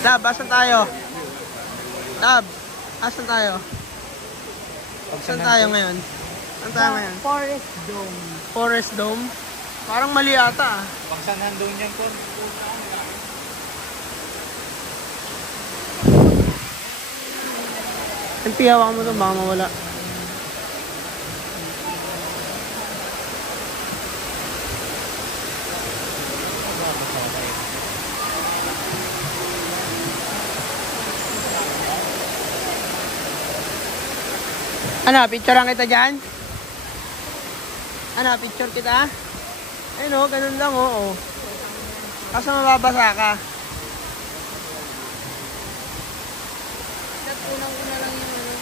Lab, asan tayo? Lab, asan tayo? Saan tayo ngayon? Saan tayo ngayon? Forest Dome. Forest Dome? Parang mali ata ah. Pagsanhan doon yan po. MP, hawak mo ito, baka mawala. Ano, picturean kita dyan? Ano, picture kita? Ayun o, ganun lang o. Kaso mababasa ka. Unang-una lang yun.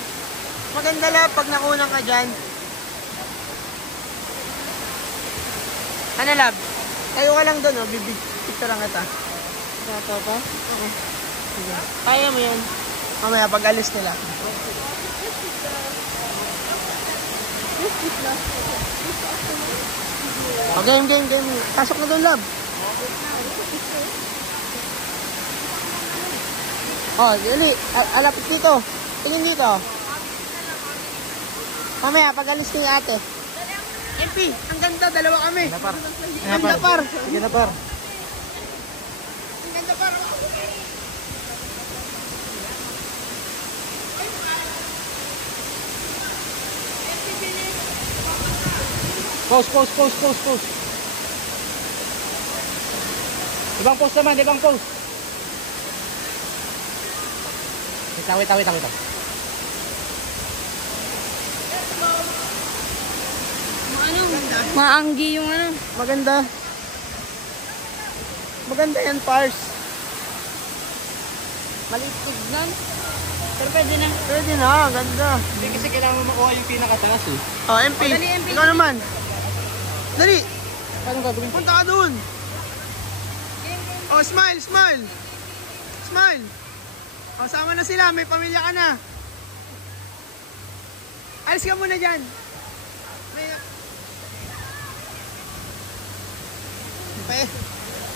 Maganda lang pag nakunang ka dyan. Ano, lab? Tayo ka lang doon o, picturean kita. Ito pa? Oo. Sige. Kaya mo yan. Mamaya pag alis nila. Oh, game. Pasok na doon, lab. Oh, dali. Alapit dito. Tingin dito. Mamaya, pag alis ni ate. MP, ang ganda. Dalawa kami. Ang ganda, par. Sige na, par. Ang ganda, par. Pause. Ibang pause naman, ibang pause. Wait. Ano? Maanggi yung ano. Maganda. Maganda yan, pars. Maliit tignan. Pero pwede na. Pwede na, ganda. Hindi kasi kailangan mo makuha yung pinakataas eh. Oh, MP. Oh, dali, MP. Ikaw naman. Dali. Paano gagawin? Punta ka doon. Oh, smile. Oh, sama na sila. May pamilya ka na. Alis ka muna dyan.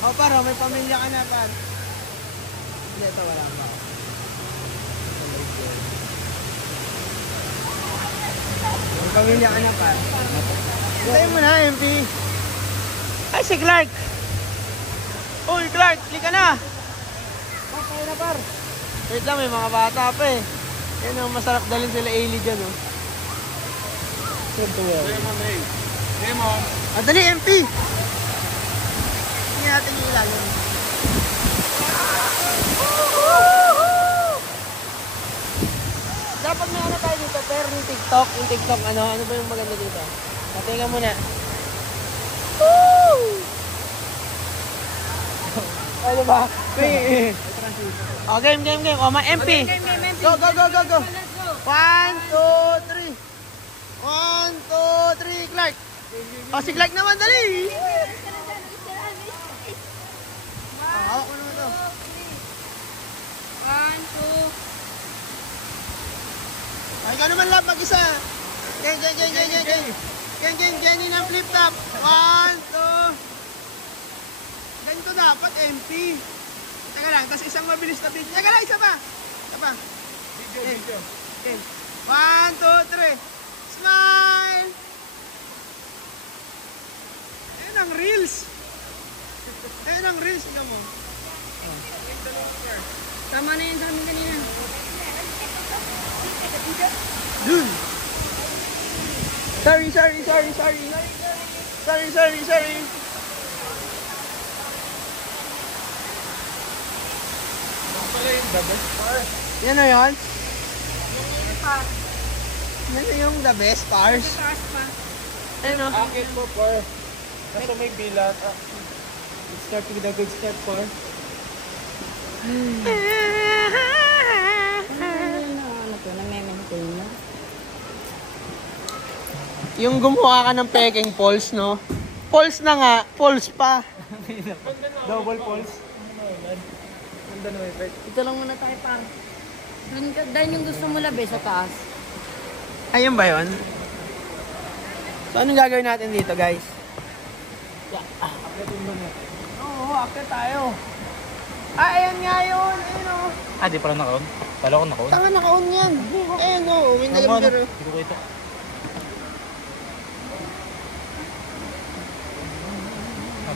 Oh, paro. May pamilya ka na, par. Hindi, ito wala pa. May pamilya ka na, par. Hintayin mo na, MP. Ay, si Clark. Uy, Clark, lika na. Kaya na, par. Wait lang, may mga bata pa eh. Yan ang masarap dalhin sila Ailey dyan, oh. Demon. Ah, dali, MP! Hindi natin yung ilalim. Dapat may ano tayo dito, pero yung TikTok, ano ba yung maganda dito? Patinga muna. Woo! Ano ba? Oh, game. Oh, ma MP. Game. Go. Let's go. 1, 2, 3. 1, 2, 3, Clark. Oh, si Clark naman, dali. Hawak ko naman to. 1, 2. Ay, ikaw naman, lab, mag-isa. Gang. Jenny ng flip-top. 1, 2. Ganito dapat, MP. Teka lang, tapos isang mabilis na video. Teka lang, isa pa. Video. Okay. 1, 2, 3. Smile! Ayan ang reels. Tingnan mo. Tama na yun sa amin kanina. Dun. Sorry. Yan na yun? Yan na yung the best cars. Taas pa. Ayun o. Akit mo, par. Kaso may bilat. Let's start with a good step, par. Ano to? Nag-maintain na? Yung gumawa ka ng peking poles, no? Poles na nga, poles pa. Double pulse. Ito lang muna tayo par. Dahil yung gusto mo labi sa taas. Ayun ba yun? So, anong gagawin natin dito, guys? Oo, akit tayo. Ah, ayan nga yun. Ayun o. Ah, di pala naka-on. Kala ko naka-on. Tanga naka-on yan. Eh no, may nag-pero. Hindi ko kita.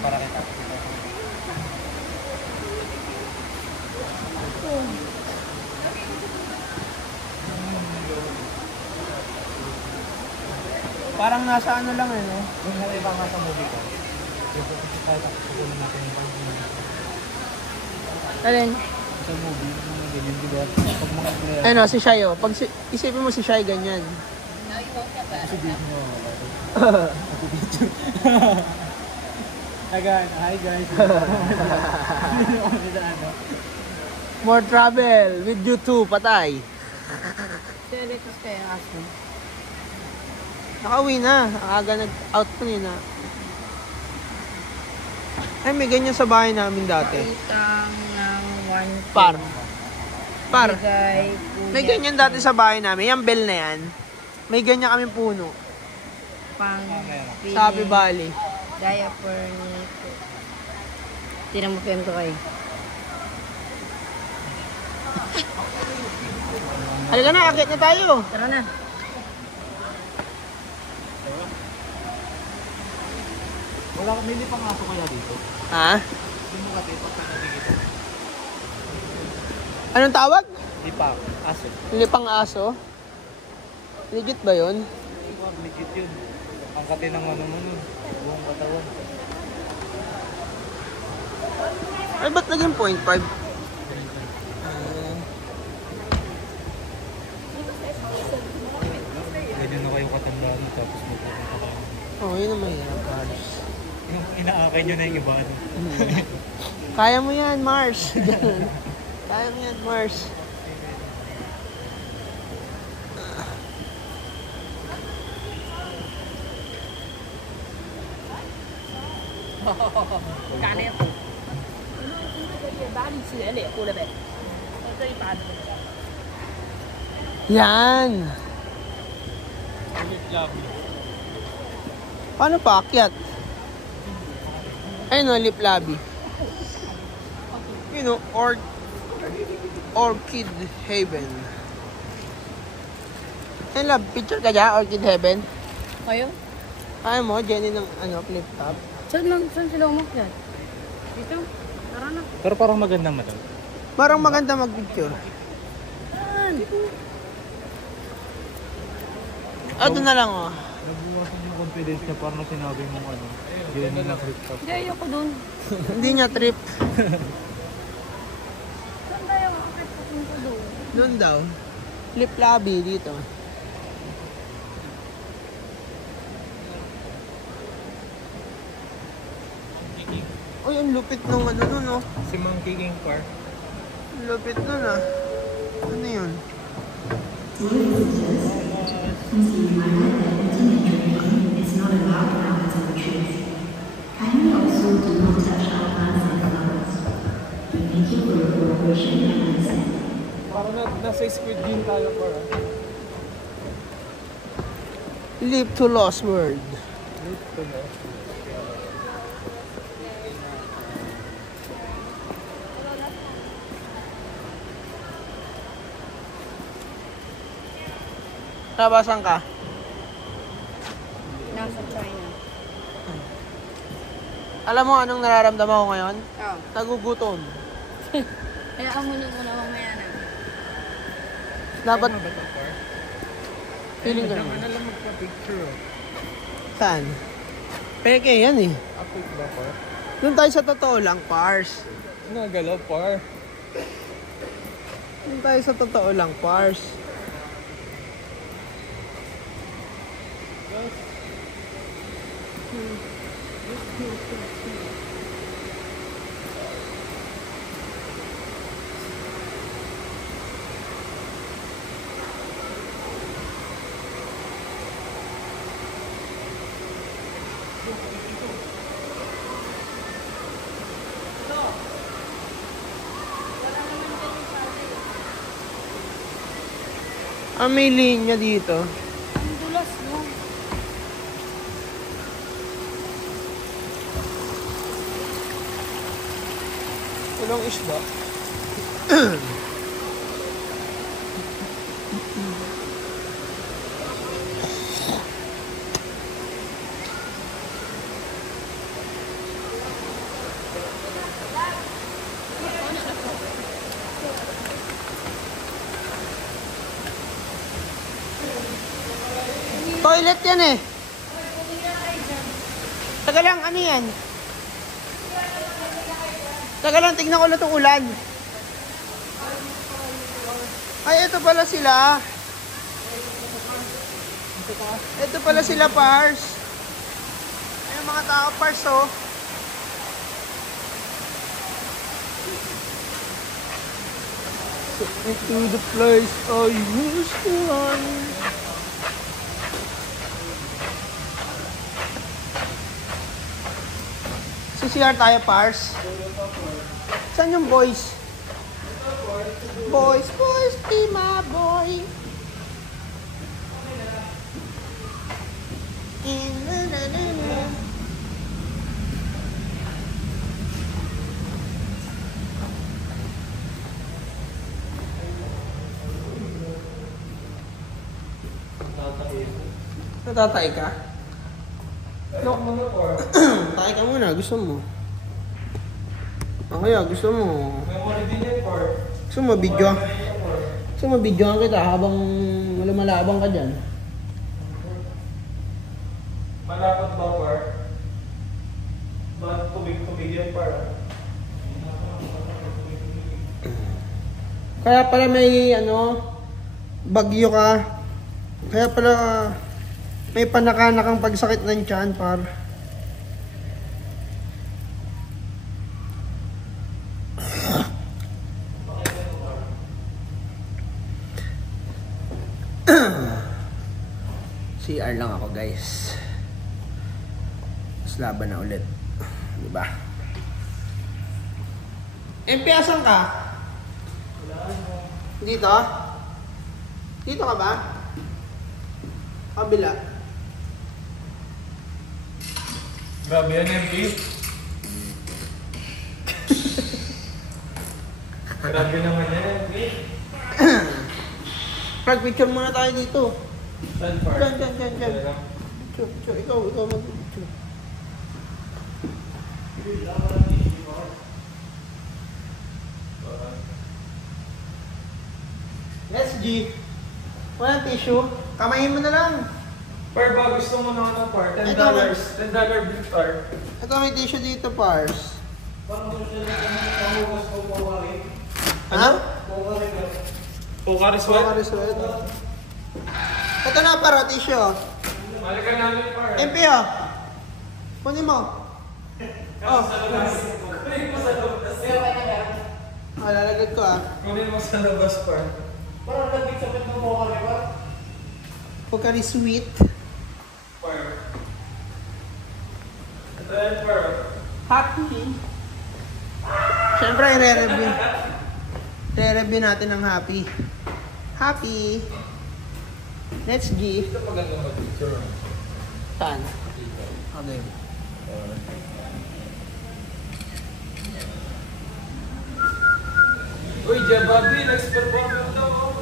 Para kita. Parang nasa ano lang eh, no? Yung naiba nga sa movie ko. Yung kukunin natin yung Alin? sa movie, mga ganyan, di ba? Pag mga player, Ano, si Shai, oh. Pag isipin mo si Shai, ganyan. sabihin mo. Again, hi guys. More travel with you too, patay. Serious kaya aso. Nakauwi na. Aga nag-out pa nila. Ay, may ganyan sa bahay namin dati. Utang ng 1K. Par. Bigay, May kuya, ganyan dati sa bahay namin. Yung bell na yan. May ganyan kaming puno. pang Sa Happy Valley. diaper nito. Tirang mo PM to kayo. Halika na, akit na tayo. Tara na. Wala ka, may pang aso kaya dito. Ha? Hindi mo kasi ito pag nabigito. Anong tawag? Lipang, aso. Lipang aso? Legit ba yun? Legit yun. Ang kati ng ano mo nun. Buong katawan. Ay, ba't naging 0.5? Ganyan na kayo katandaan tapos magpupunta ka. Oo, yun ang mahirap, Mars. Yung inaakay nyo na yung iba. Ano? Kaya mo yan, Mars. Kaya mo yan, Mars. Yan. Paano paakyat? Ayun o, lip lobby. You know, Orchid Haven. Ayun love, picture ka dyan, Orchid Heaven. Kayo? Kaya mo, Jenny ng flip top. Saan sila umakyat? Dito? Tara na. Pero parang maganda madam. Parang maganda mag-picture. Saan? Ah, doon na lang oh. Nabuwasan yung confidence niya parang sinabi mong ano. Hindi na trip top. Hindi, ayoko dun. Hindi niya trip. Saan tayo makakit papunta doon? Doon daw. Flip lobby dito. Uy, ang lupit nung ano nun oh. Si Monkey King Park. Ang lupit nun ah. Ano yun? It's not about flowers and trees. Kindly also do not touch our plants and flowers. We thank you for your cooperation and understanding. Parang nasa Squid Game tayo pa. Leap to Lost World. Nabasan ka? Nasa China. Alam mo anong nararamdaman ko ngayon? Oo. Nagugutom. Kaya ang muna mamaya na. Dapat Ano ba ito, Park? feeling ko Ano naman. lang magpa-picture? Saan? Peke yan eh. Ako ba, Park? Doon tayo sa totoo lang, Pars. Nagalaw, Park. Doon tayo sa totoo lang, Pars. Ah, may linya dito. Ang dulas, no? Walang isda. Toilet yan eh. Taga lang, ano yan? Taga lang, tignan ko lang itong ulan. Ay, ito pala sila. Ito pala sila, Pars. Ayun mga tao, Pars, oh. Into the place I used to run. CCR tayo, Pars. Saan yung boys? Boys, boys, be my boy. Natatay ka? No. Tatay ka muna, gusto mo. Kaya gusto mo. Gusto mo video? Gusto mo videoan kita habang lumalabang ka dyan? Malapot ba, Par? Bakit tubig yan, Par? Kaya pala may bagyo ka. Kaya pala may panakanakang pagsakit ng tiyan, Par. CR lang ako, guys. Mas laban na ulit. Diba? MP, asan ka? Dito? Dito ka ba? Kabila. Grabe yan, MP. Grabe naman yan, MP. Pag-picture muna tayo dito. Saan, Par? Dyan. Picture. Ikaw mag-picture. Yes, G. Walang tissue. Kamayin mo na lang. Par, ba gusto mo na ano, Par? $10. Ito, $10 bill, Par. Ito may tissue dito, Pars. Ano? Pocari Sweat? Pocari Sweat. Ito na, para tissue. Balikan namin, Par. MP, oh. Kunin mo. Oh. Lalagad ko, ah. Kunin mo sa labas, Par. Parang lagit sa pet ng Pocari, Par. Pocari Sweet. Par. Ito yan, Par. Happy. Siyempre, i-review. I-review natin ng Happy. Happy. Let's G. Ito maganda mag-picture. Saan? Okay. Uy, Jabadi, next performance daw.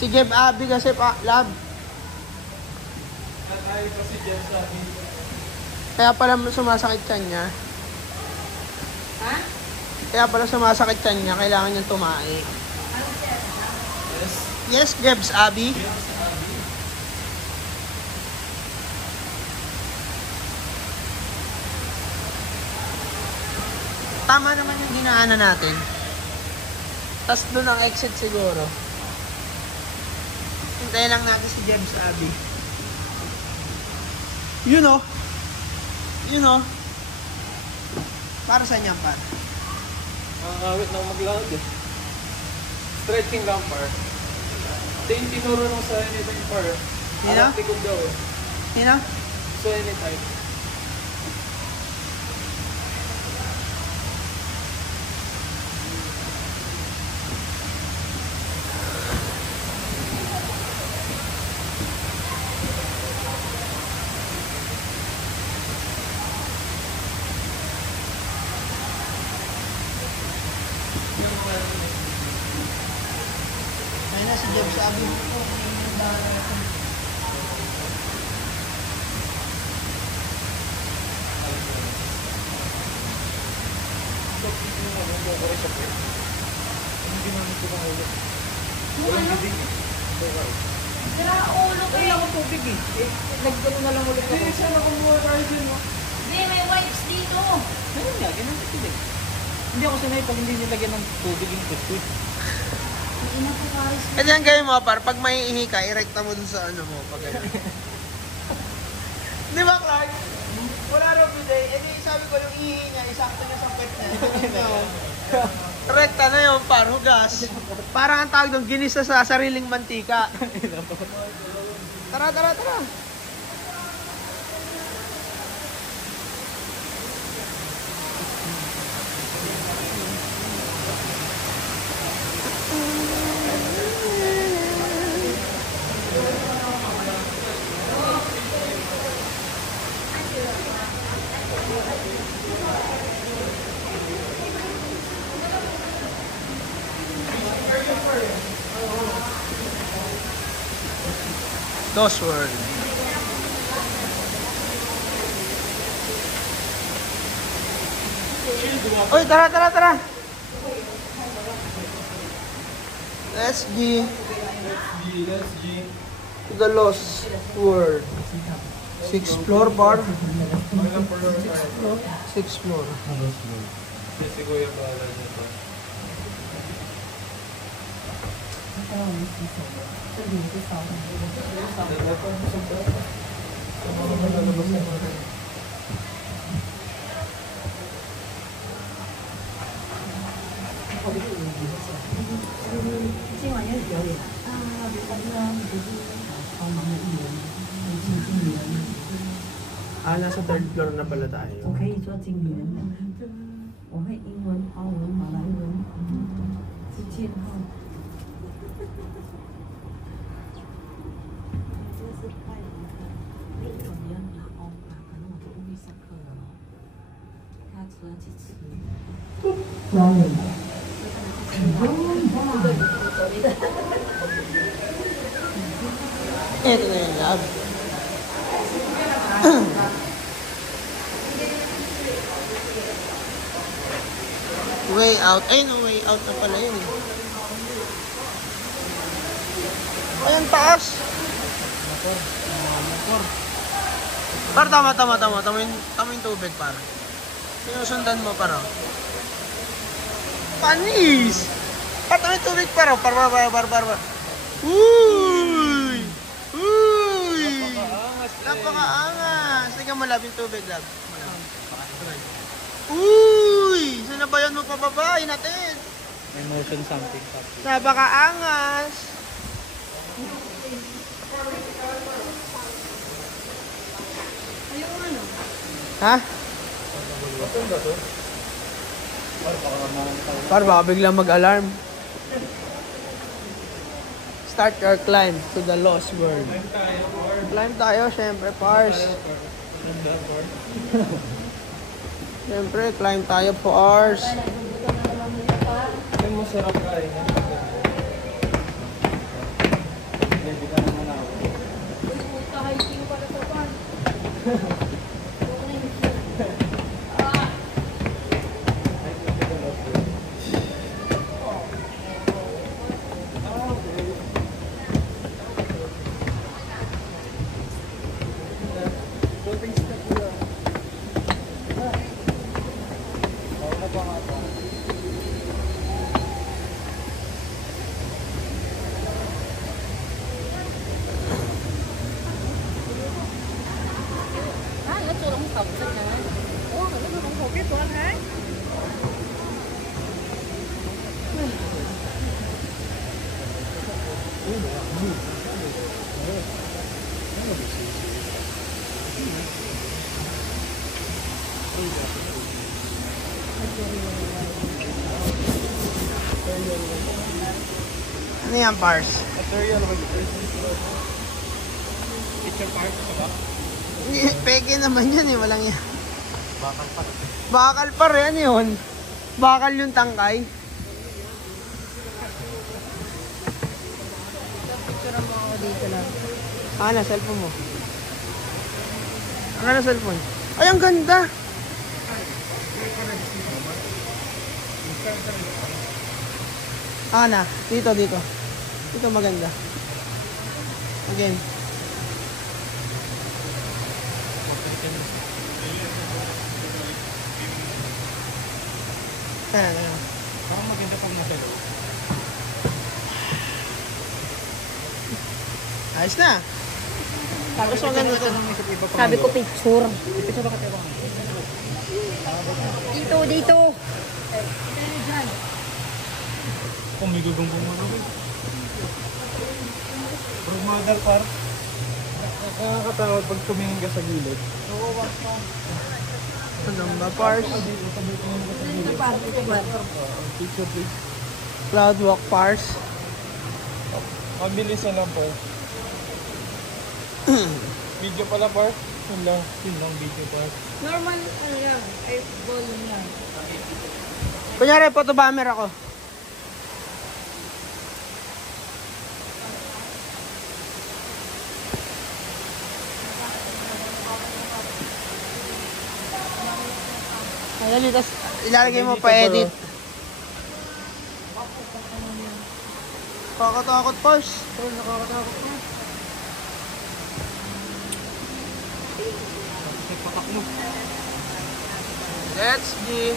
Si Jeb Abby kasi lab. Ay, kasi Jeff sabi. Kaya pala sumasakit siya niya. Ha? Kaya pala sumasakit siya niya. Kailangan niyang tumae. Yes. Yes, Jebs Abby. Tama naman yung dinaanan natin. Tapos doon ang exit siguro. Hintayin lang natin si Jebs Abby. You know. Para saan yan, Pat? Wait na mag-loud eh. Stretching lang, Par. Ito yung tinuro nung sa anytime, Par. Nina? Tikog daw eh. Hina? So anytime. Jeff sabi. Sira ulo ko eh. Ako tubig eh. Nagdalo na lang ulit ako. Hindi, sana kumuha tayo dyan, no? Hindi, may wipes dito. Ganun nga, ganun kasi din. Hindi ako sanay pag hindi nilagyan ng tubig yung toothpick. Ang ina ko Paris. E diyan kayo mo, par, pag may ihi ka, irekta mo dun sa ano mo, pag ano. Di ba, Clark? Wala raw biday. E di sabi ko yung ihi niya, isakto niya sa pet niya. Rekta na yun, par, hugas. Parang ang tawag doon, ginisa sa sariling mantika. Tara, tara, tara. Lost World. Oy, tara, tara, tara. Let's G. Let's G. To the Lost World. 6th floor, par. Magandang floor tayo. 6th floor. Kasi kuya bahala niya pa. Nasa 3rd floor na pala tayo. 我可以做经理人，我会英文、华文、马来文、福建话。你要拿欧吧，反正我都不会上课了。他除了去吃，Ito na yung lab. Way out. Ay, no, way out na pala yun. Ayan, taas. Par, tama. Tama yung tubig, par. Sinusundan mo, par. Panis! Par, tama yung tubig, par. Par. Uy! Napakaangas. Tingnan mo, lab, yung tubig, lab. Uy! Sinabayan mo pababa, natin. May motion something. Napakaangas. Ha? Par, baka biglang mag-alarm. Start your climb to the Lost World. Climb tayo, syempre, Pars. Syempre, climb tayo, Pars. May masarap kain. Ano yan, Pars? Kitchen park sa ba? Peke naman yan eh, walang yan. Bakal pa rin yun. Bakal yung tangkay. na, cellphone mo. Na cellphone. Ay, ang ganda! Na. Dito. Dito maganda. Again. Ayan. Parang maganda pag model. Ayos na. Tapos maganda to. Sabi ko picture. Ito ba katiwa? Dito. Kung may gugunggong mo rin. Pro model par. Nakakatawad pag tumingin ka sa gilid. Ano ba, Pars? Picture please. Cloud walk, Pars. Mabilis na lang po. Video pala par. Yun lang video par. Normal, yan. Ay, volume yan. Kunyari, photobomber ako. Ayan, tapos ilalagay mo pa edit. Nakakatakot, Pars. Nakakatakot na. Let's G.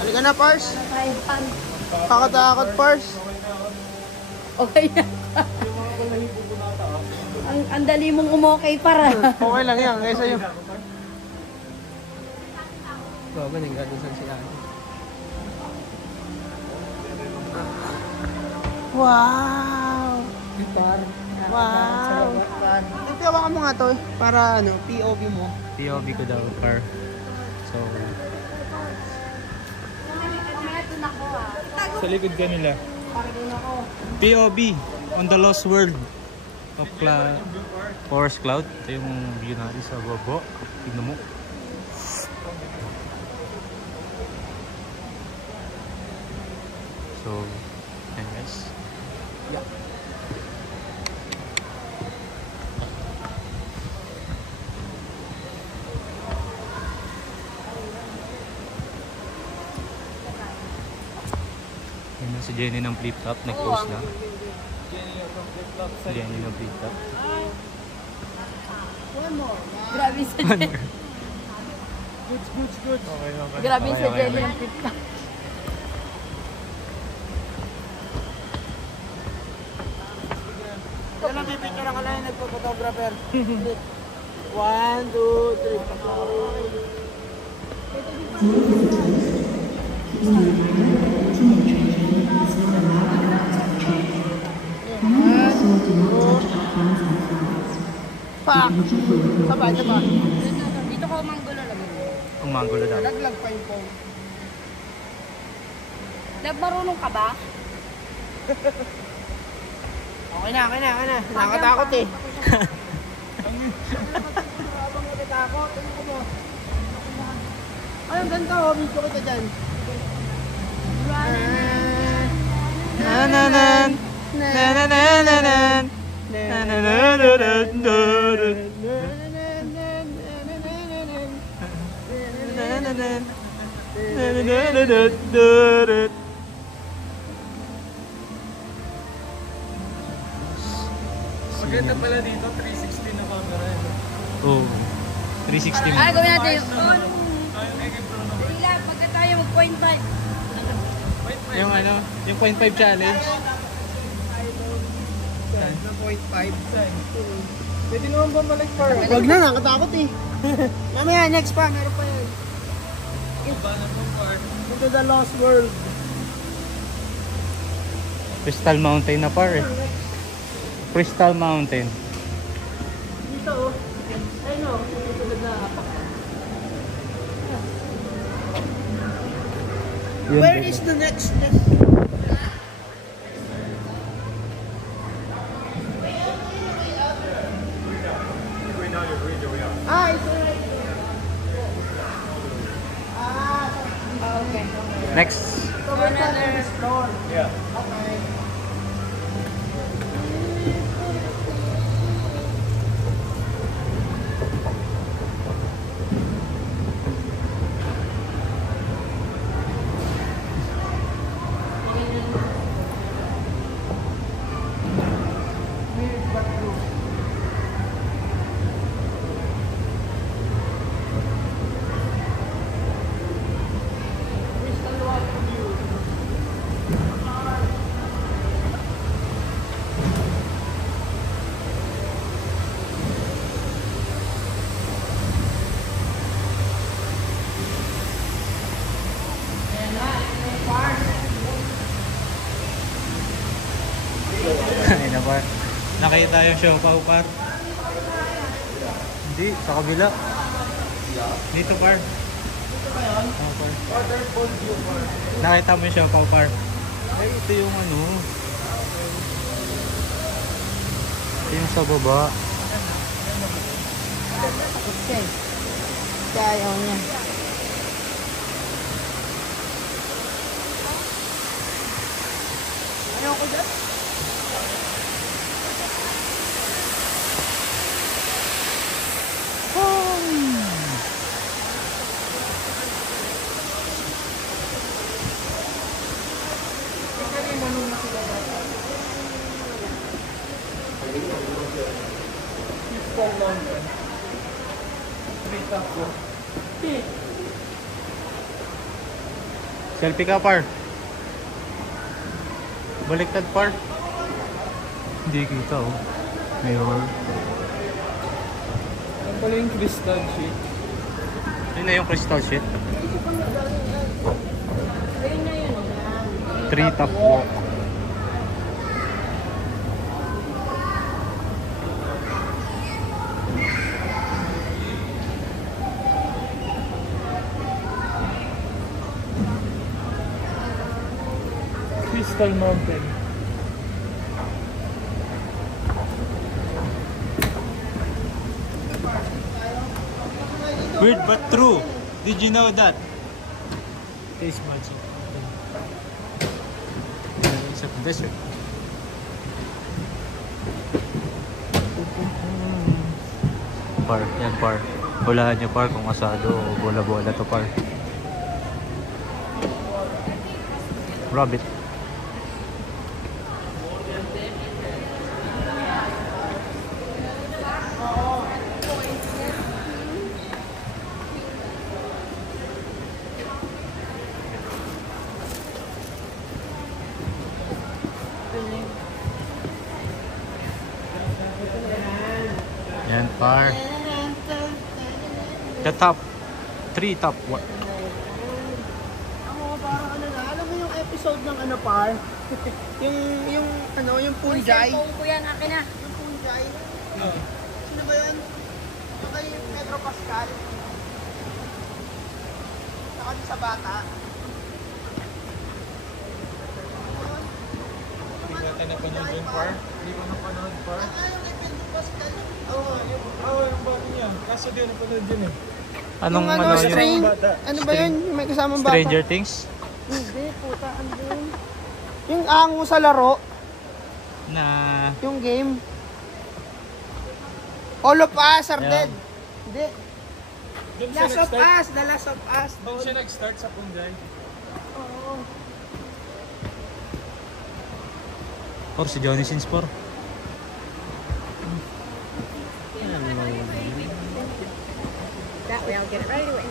Halika na, Pars. Nakakatakot, Pars. Okay na. ang dali mong umokay para. Okay lang yan, kaysa yun. Bago, nanggadusan sila. Wow! Wow! Ito, hawakan mo nga to para POV mo. POV ko daw par. So sa likod ka nila. POV on the lost world of Forest Cloud. Ito yung view natin sa baba. Tignan mo. So, ayan guys. Yeah. Ayan na si Jenny ng flip top. Nag-post na. Jenny ng flip top. Grabe sa Good. Okay. Grabe sa Okay. jelly ng TikTok. Yan ang pipicture ang kalahin nagpo-photographer. 1, 2, 3. Pak! Sabay. Dito ko manggulo lang. Ang manggulo daw. Naglag pa yung phone. Marunong ka ba? Okay na. Nakakatakot eh. Habang natatakot, ano ko mo? Ay, ang ganda oh, video kita dyan. Nananan. Nananananan. Maganda pala dito, 360 na camera yun. Oo. 360 mo. Gawin natin yung... Sila, pagka tayo mag-0.5. Yung ano, yung 0.5 challenge. 0.5. Pwede naman ba balik par? Wag na, nakatakot eh. Mamaya, next pa, meron pa yan. Ba naman par? Into the lost world. Crystal Mountain na par eh. Crystal Mountain. Dito oh. Ayun oh, tulad na apak. Where is the next? It's alright. Okay. Next. So we're not on this floor. Yeah. Okay. Kakain tayo siopaw, par. Hindi, sa kabila. Dito, par. Oh, par. Nakita mo yung siopaw, par. Ay, ito yung ano. Ito yung sa baba. Takot siya eh. Kaya ayaw niya. Ayaw ko dyan. Selfie ka, par. Baliktad, par. Hindi kita, oh. Mirror. Ang pala yung crystal sheet. Yun na yung crystal sheet. Ayun na yun. Tree top walk. Crystal Mountain. Weird but true. Did you know that? Taste magic. It's a desert. Par, yan par. Hulahan niyo par kung asado o bola-bola to par. Rabbit. Yan par. The top. Three top. What? Ako parang ano na, alam mo yung episode ng ano par? yung ano, yung Punjay. Cellphone ko yan, akin na. Yung Punjay. Sino ba yun? Yung kay Pedro Pascal. Saka sa bata. Hindi ko natin napanood yun par. Hindi ko napanood par. Yung kay Pedro Pascal. yung bata niya. Kaso di napanood yun eh. Anong yung ano, ano yun? Strain, Bata. ano ba yun? Yung may kasamang bata. Stranger Things? Hindi, puta, ano yun? Yung ango sa laro, Na yung game. All of Us are Yeah. dead. Hindi. Doon siya Last of nag-start. Us, The Last of Us. Doon siya nag-start sa Punjay. Oo. or si Johnny Sins por. That way, I'll get it right away.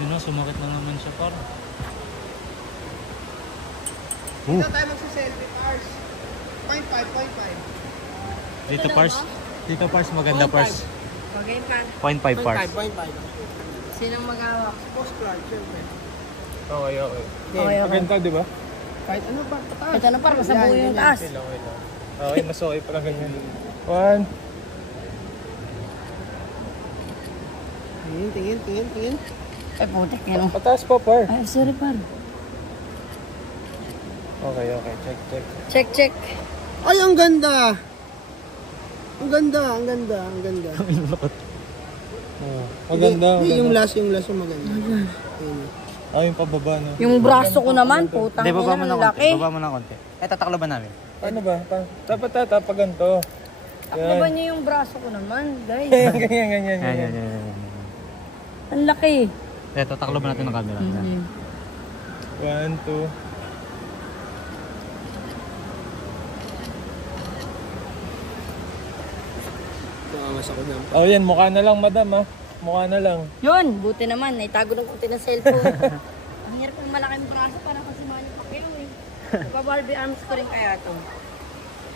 Yun na, sumakit na naman siya par. Dito tayo magsa-selfie cars. 0.5. Dito pars. Dito pars maganda pars. Bagay pa. 0.5 pars. 0.5. Sinong mag-awak? Post Clark, syempre. Okay. Okay, okay. Maganda, di ba? Kahit ano pa, pataas. Ito na par, masabuyo yung taas. Okay, mas okay pala ganyan. 1. Tingin. Ay, putik yan. Oh. Pataas pa, par. Ay, sorry par. Okay. Check. Check. Ay, ang ganda! Ang ganda. Maganda. Hindi, yung last yung maganda. Ayun. Yung pababa, no? Yung braso ko naman, putang Hindi, baba mo ina, na ang konti. laki. Baba mo na konti. Tatakloban namin. Ano ba? Dapat pag ganito. Takbo ba niyo yung braso ko naman, guys? Ganyan. Yan. Ang laki. Tatakloban natin ng camera. 1, 2. Nakawas ako na. Oh, yan. Mukha na lang, madam, ha? Mukha na lang. Yun, buti naman. Naitago ng konti ng cellphone. Ang hirap ng malaking braso para kasi Manny Pacquiao eh. Barbie arms ko rin kaya to.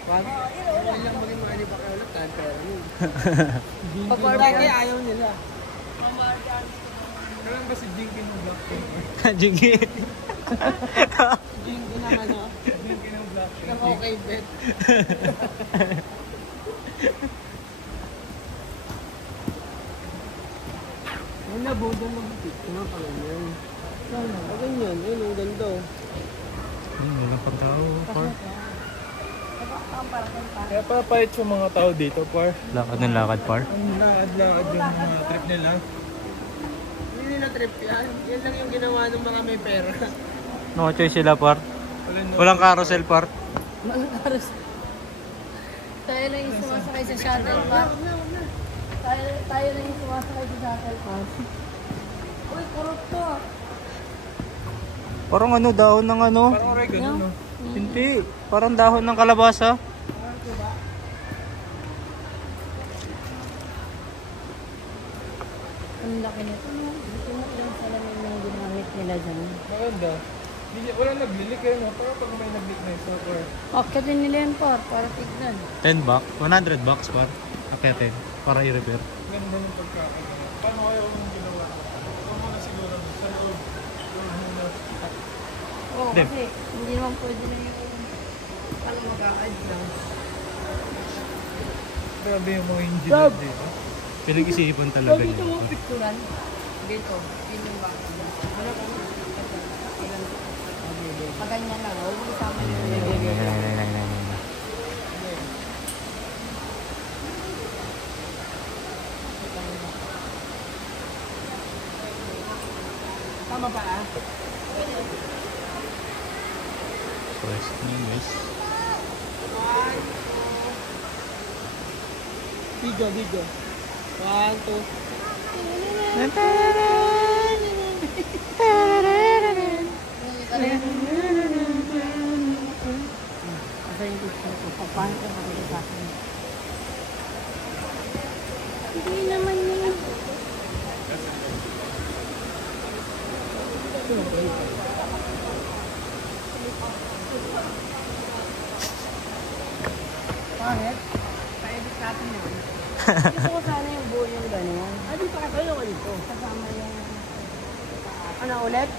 Wag. Wala lang maging maali pa kayo ulit kahit pera yun. Barbie Dati arms. ayaw nila. Barbie arms. Kailan ba si Jinky ng Blackpink? Jiggy. Jinky na ano. Jinky ng Blackpink. Okay, bet. Wala, bodo mo. Ano pa ganyan? Ganyan, yun, ang ganda. Walang pang tao, par. Kaya papayat yung mga tao dito, par. Lakad ng lakad, par. Ang laad-laad yung mga trip nila. Hindi nila trip yan. Yan lang yung ginawa ng mga may pera. No choice sila, par. Walang carousel, par. Malakaros. Tayo lang yung sumasakay sa shuttle bus. Tayo lang yung sumasakay sa shuttle bus. Uy, kurot to. Parang ano, dahon ng ano? Parang oregano, no? Hindi. Parang dahon ng kalabasa. Ang laki nito. Ito na ilang salamin na ginamit nila dyan. Maganda. Walang naglilik eh, no? Parang pag may naglik na isa, par. Akitin nila yun para tignan. 10 bucks? 100 bucks, par. Akitin. Para i-repair. Ganda ng pagkakagawa. Paano kaya yung ginawa? Ito muna siguro sa loob. Yung muna. Oo, Hindi. kasi hindi naman pwede na yung ano mag-a-add lang. Grabe yung mga engineer dito. Pinag-isipan talaga Dito niya. mo picturean. Dito. Yun yung ba? Ano ka? Paganyan lang. Huwag mo isama yung Tama ba ah? First anyways. Bigo, bigo. 1, 2. Asa yung picture ko? Paano ko makikita sa akin? Hindi naman yun. Bakit? Pa-edit natin yun. Gusto ko sana yung buo yung gano'n. Di pa kayo ka dito. Kasama yung... Ano ulit?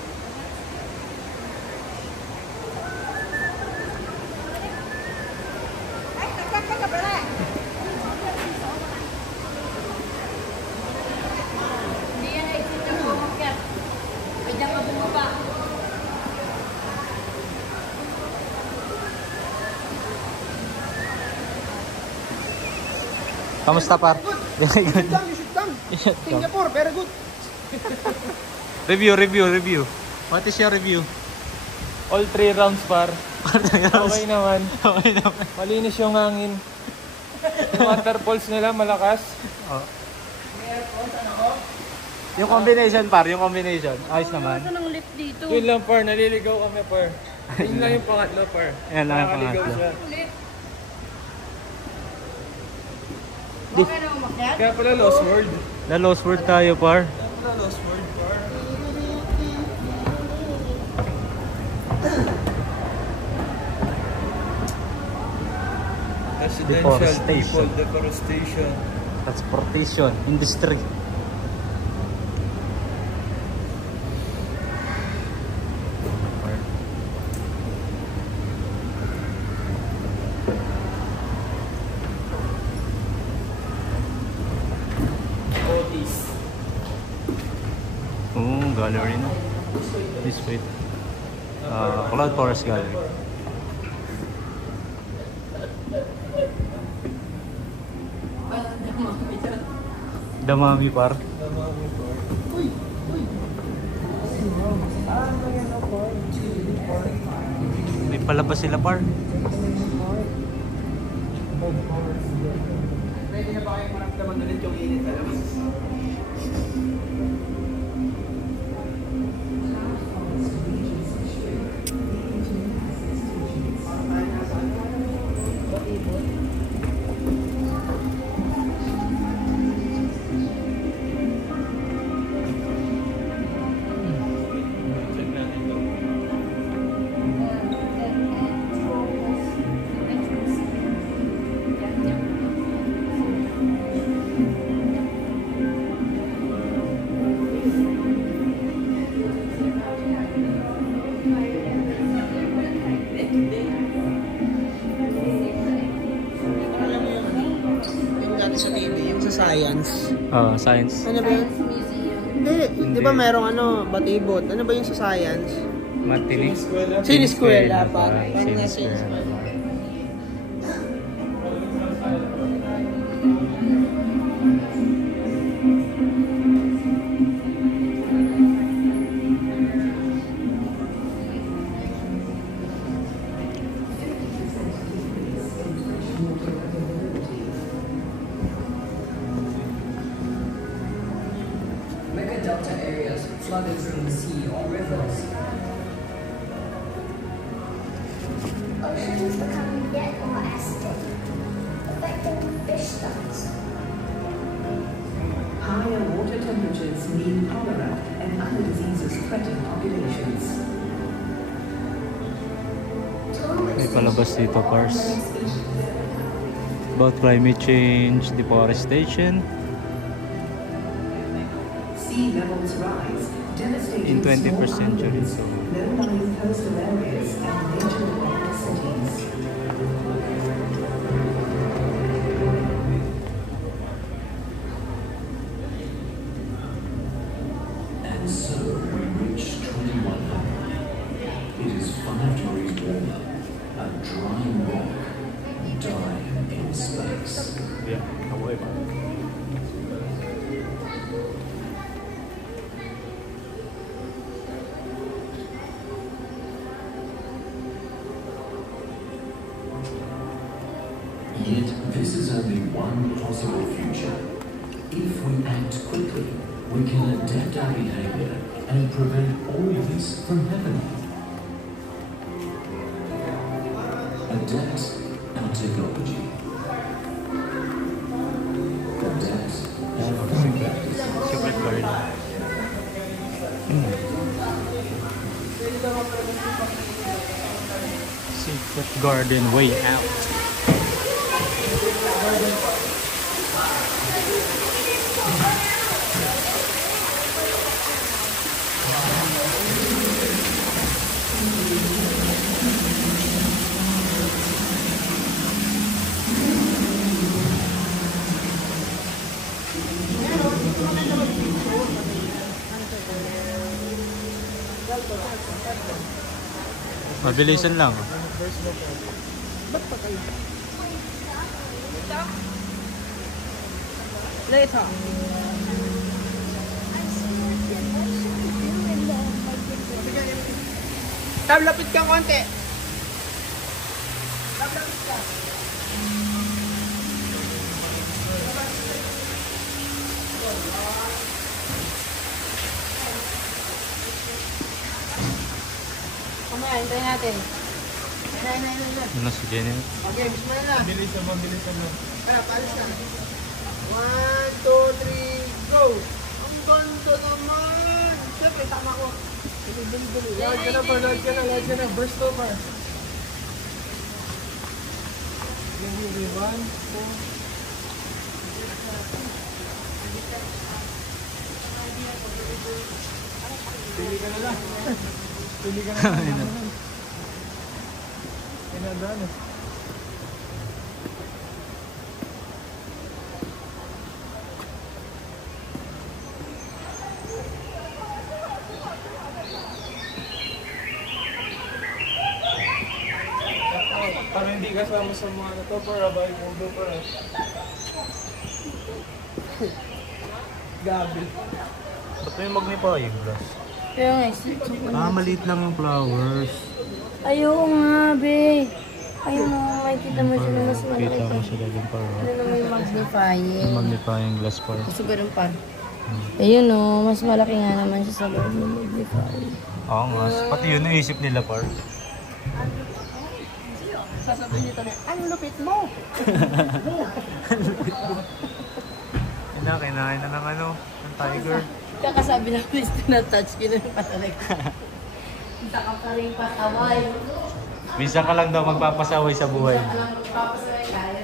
Hindi yan ay exit yung bumakyat. Pwede ka bumaba. Kamusta, par? Very good. You shoot down. Singapore, very good. Review. What is your review? All 3 rounds, par. Okay naman. Okay naman. Malinis yung hangin. Yung waterfalls nila malakas. Yung combination, par. Yung combination. Ayos naman. Ano ng lift dito? Yun lang, par. Naliligaw kami, par. Yun lang yung pangatlo, par. Yan lang yung Nakakaligaw pangatlo. siya. Lift. Okay na umakyat? Kaya pala Lost World. Na lost word tayo, par. Kaya pala Lost World, par. Residential Deforestation. people, deforestation. Transportation. Industry. Gallery na. This way. Cloud Forest Gallery. Damami, par. May palabas sila, par. Pwede na ba kayo maramdaman ulit yung init sa labas? Science. Ano ba yun? Science Museum. Hindi. Di ba merong batibot? Ano ba yung sa science? Matinig. Siniskwela. Parang Siniskwela. nasa siniskwela. Mega delta areas flooded from the sea or rivers. Oceans becoming yet more acidic, affecting fish stocks. Higher water temperatures mean cholera and other diseases threaten populations. May palabas dito, Pars. About climate change, deforestation. Sea levels rise, devastating In 21st small century, islands, so- low-lying coastal areas, and nature-developed cities. And so we reach 2100. It is 5 degrees warmer, a dry rock, dying in space. Yeah, however. Yet this is only one possible future. If we act quickly, we can adapt our behavior and prevent all this from happening. Adapt our technology. Adapt our food practices. Secret garden. Secret garden way out. Mabilisan lang. Later. Tab, lapit kang konti. Tab, lapit ka. Kumaya, hintayin natin. Ano si Jenny? Okay, bis mo na. Bilisan mo. Kaya, paalis ka. 1, 2, 3, go! Ang ganda naman! Siyempre, tama ko. Dali. Load ka na. Burst over. Maybe 1, 2. Pili ka na lang. Inadaan eh. Para hindi kasama sa mga to, para ba yung mundo para. Gabi. Ba't may magnifying glass? Kaya nga, isip ko na. Maliit lang yung flowers. Ayaw nga, be. Ayun mo, makikita mo sila mas malaki. Kita mo sila din par. Ano naman yung magnifying? Magnifying glass par. Gusto ko rin par. Ayun o, mas malaki nga naman siya sa loob ng magnifying. Oo nga. Pati yun naisip nila par. Sasabihin nito na, ang lupit mo! Kinain na ng ano, ng tiger. Kakasabi na please do not touch, gano'n pa talaga. Isa ka pa rin pasaway. Minsan ka lang daw magpapasaway sa buhay.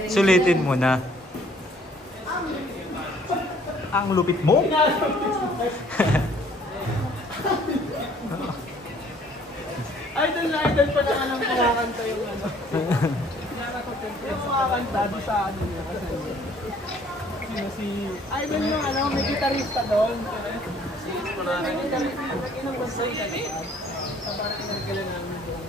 Sulitin mo na. Ang lupit mo? Idol na idol pa naman ang kumakanta yung ano. Yung kumakanta doon sa ano niya. na si... Idol nung ano, may gitarista doon. May gitarista, nag-inom doon sa ikalipad. Parang inagkala namin doon.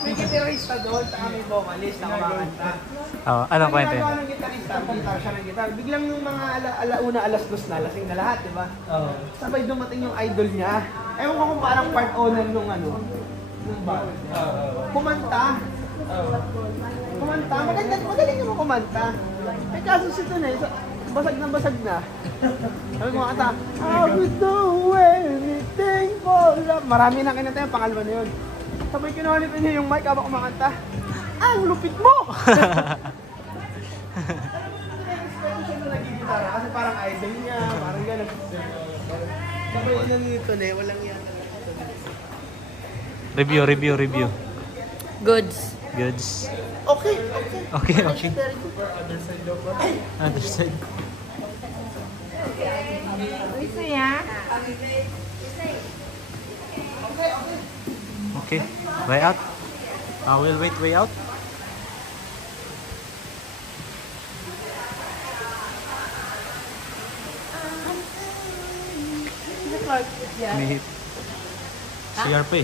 May gitarista doon, saka may vocalist na kumakanta. Oh, anong kwento yun? Ang ng gitarista, gitar siya ng gitar. Biglang yung mga alauna, alas dos na, lasing na lahat, di ba? Oo. Sabay dumating yung idol niya. Ewan ko kung parang part owner nung ano, nung bar. Kumanta. Kumanta. Magaling naman kumanta. Eh kaso si Tunay, basag na. Sabi ko kanta, I would do anything for love. Marami na kinanta yung pangalwa na yun. Sabay kinuhalit niya yung mic habang kumakanta. Ang lupit mo! Siya na nagigitara kasi parang idol niya, parang gano'n. Sabay na nito na walang yan. Review. Goods. Okay. Okay. Understood. Okay. Way out. We'll wait way out. May CRP.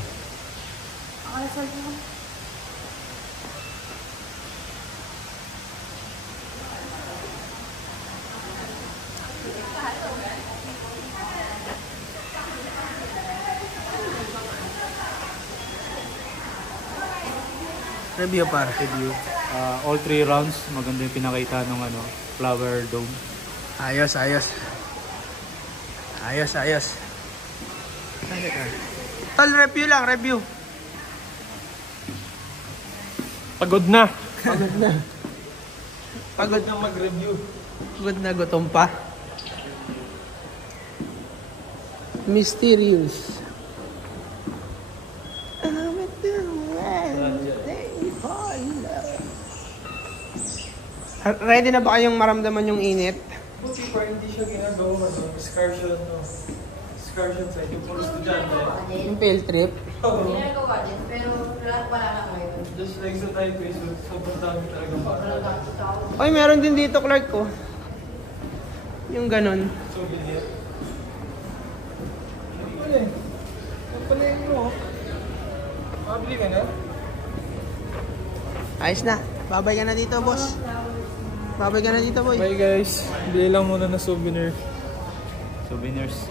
Review para. Review. All 3 rounds, maganda yung pinakita ng flower dome. Ayos. Tol, review. Pagod na. Pagod na mag-review. Pagod na, gutom pa. Mysterious. Ready na ba kayong maramdaman yung init? Buti pa hindi siya ginagawa. Excursion site. Yung puro estudyante. Yung field trip? Oo. Ginagawa din, pero wala na ngayon. Just like sa Taipei, sobrang dami talaga ba? Oy, meron din dito, Clark ko. Yung ganon. Souvenir. Ano eh? Kapalayin mo. Makabili ka na? Ayos na. Babay ka na dito, boss. Babay ka na dito, boy. Bye guys. Bili lang muna na souvenir. Souvenirs.